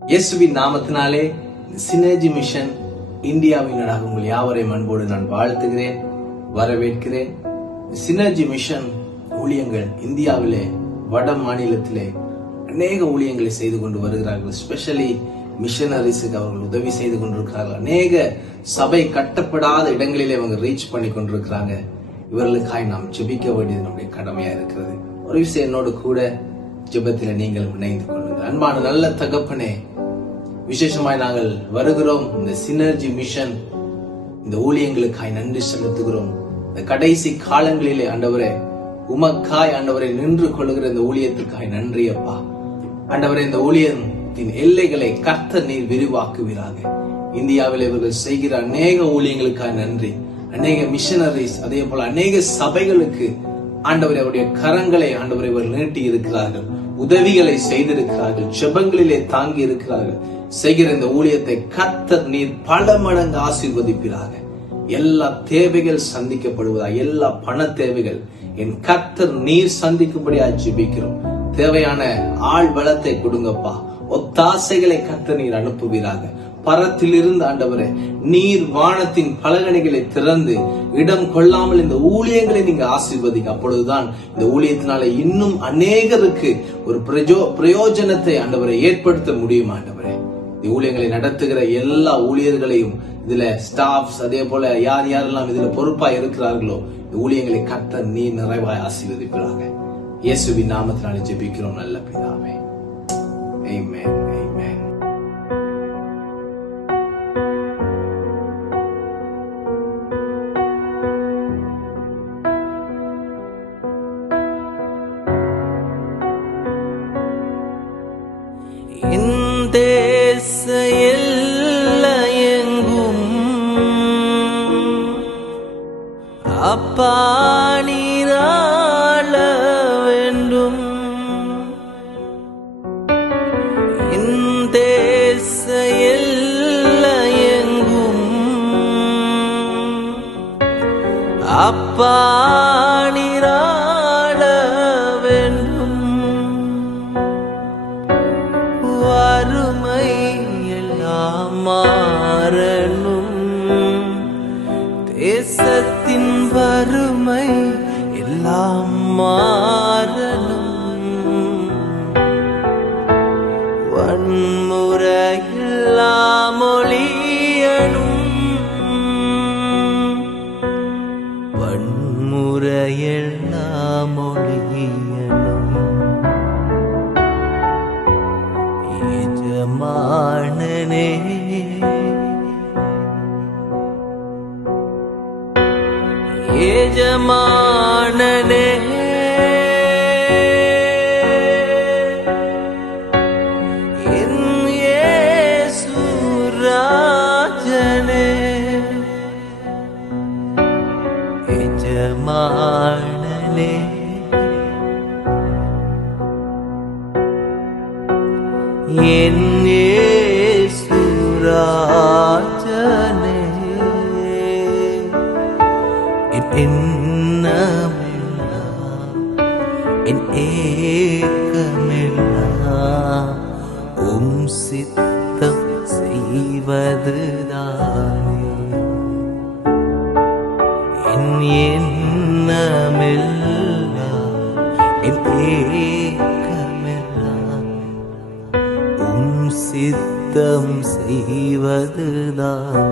இயேசுவின் நாமத்தினாலே synergy mission இந்தியாவினராக உங்கள் யாவரையும் அன்போடு நான் வாழ்த்துகிறேன், வரவேற்கிறேன். சினர்ஜி மிஷன் ஊழியங்கள் இந்தியாவிலே வட மாநிலத்திலே அநேக ஊழியங்களை செய்து கொண்டு வருகிறார்கள். ஸ்பெஷலி மிஷனரிஸுக்கு அவர்கள் உதவி செய்து கொண்டிருக்கிறார்கள். அநேக சபை கட்டப்படாத இடங்களிலே அவங்க ரீச் பண்ணி கொண்டிருக்கிறாங்க. இவர்களுக்காய் நாம் ஜெபிக்க வேண்டியது நம்முடைய கடமையா இருக்கிறது. ஒரு விஷயம் என்னோடு கூட ஜெபத்தில நீங்கள் இணைந்து கொள்ளுங்கள். அன்பான நல்ல தகப்பனே, விசேஷமாய் நாங்கள் வருகிறோம். இந்த சினர்ஜி மிஷன் இந்த ஊழியங்களுக்காய் நன்றி செலுத்துகிறோம். இந்த கடைசி காலங்களிலே ஆண்டவரே, உமக்காய் ஆண்டவரை நின்று கொள்ளுகிற இந்த ஊழியத்துக்காய் நன்றி அப்பா. ஆண்டவரே, இந்த ஊழியத்தின் எல்லைகளை கர்த்தர் நீர் விரிவாக்குவீராக. இந்தியாவில் இவர்கள் செய்கிற அநேக ஊழியங்களுக்காய் நன்றி. அநேக மிஷனரிஸ், அதே போல அநேக சபைகளுக்கு ஆண்டவரை அவருடைய கரங்களை ஆண்டவரை இவர் நீட்டி இருக்கிறார்கள், உதவிகளை செய்திருக்கிறார்கள், ஜெபங்களிலே தாங்கி இருக்கிறார்கள். செய்கிற இந்த ஊழியத்தை கர்த்தர் நீர் பல மடங்கு ஆசீர்வதிப்பீராக. எல்லா தேவைகள் சந்திக்கப்படுவதாக, எல்லா பண தேவைகள் என் கர்த்தர் நீர் சந்திக்கும்படியா ஜெபிக்கிறோம். தேவையான ஆள் பலத்தை கொடுங்கப்பா. ஒத்தாசைகளை கர்த்தர் நீர் அனுப்புவீராக. பரத்திலிருந்து ஆண்டவரே, நீர் வானத்தின் பலகணிகளை திறந்து இடம் கொள்ளாமல் இந்த ஊழியங்களை நீங்க ஆசீர்வதிங்க. அப்பொழுதுதான் இந்த ஊழியத்தினால இன்னும் அநேகருக்கு ஒரு பிரயோஜனத்தை ஆண்டவரை ஏற்படுத்த முடியும். ஆண்டவரே, இந்த ஊழியங்களை நடத்துகிற எல்லா ஊழியர்களையும், இதுல ஸ்டாஃப்ஸ், அதே போல யார் யாரெல்லாம் இதுல பொறுப்பா இருக்கிறார்களோ, இந்த ஊழியங்களை கர்த்தர் நீ நிறைவாய் ஆசீர்வதிப்பாக. இயேசுவின் நாமத்தினாலே ஜெபிக்கிறோம் நல்ல பிதாவே. ஆமென், ஆமென். தேச எல்லையெங்கும் அப்பா நீராள வேண்டும். தேச எல்லையெங்கும் அப்பா நீராள வேண்டும். வறுமை எல்லாம் மாறணும், தேசத்தின் வறுமை எல்லாம் மாறணும். வன்முறை எல்லாம் ஒழியணும், வன்முறை எல்லாம் ஒழியணும். எஜமானனே, எஜமானனே, என் இயேசு ராஜனே, எஜமானனே, என் இயேசு ராஜனே. என் எண்ணமெல்லாம், என் ஏக்கமெல்லாம் உம் சித்தம் செய்வதுதானே. என் எண்ணமெல்லாம், என் ஏக்கமெல்லாம் உம் சித்தம் செய்வதுதானே.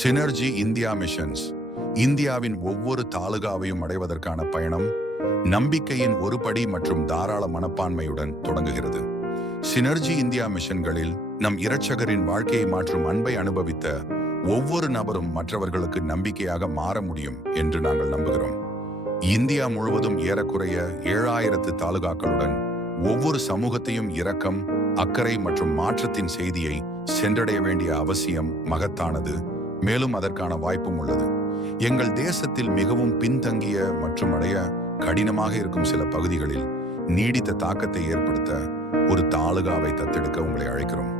சினர்ஜி இந்தியா மிஷன்ஸ் இந்தியாவின் ஒவ்வொரு தாலுகாவையும் அடைவதற்கான பயணம் நம்பிக்கையின் ஒரு படி மற்றும் தாராள மனப்பான்மையுடன் தொடங்குகிறது. சினர்ஜி இந்தியா மிஷன்களில் நம் இரட்சகரின் வாழ்க்கையை மாற்றும் அன்பை அனுபவித்த ஒவ்வொரு நபரும் மற்றவர்களுக்கு நம்பிக்கையாக மாற முடியும் என்று நாங்கள் நம்புகிறோம். இந்தியா முழுவதும் ஏறக்குறைய 7000 தாலுகாக்களுடன் ஒவ்வொரு சமூகத்தையும் இரக்கம், அக்கறை மற்றும் மாற்றத்தின் செய்தியை சென்றடைய வேண்டிய அவசியம் மகத்தானது. மேலும் அதற்கான வாய்ப்பும் உள்ளது. எங்கள் தேசத்தில் மிகவும் பின்தங்கிய மற்றும் அடைய கடினமாக இருக்கும் சில பகுதிகளில் நீடித்த தாக்கத்தை ஏற்படுத்த ஒரு தாலுகாவை தத்தெடுக்க உங்களை அழைக்கிறோம்.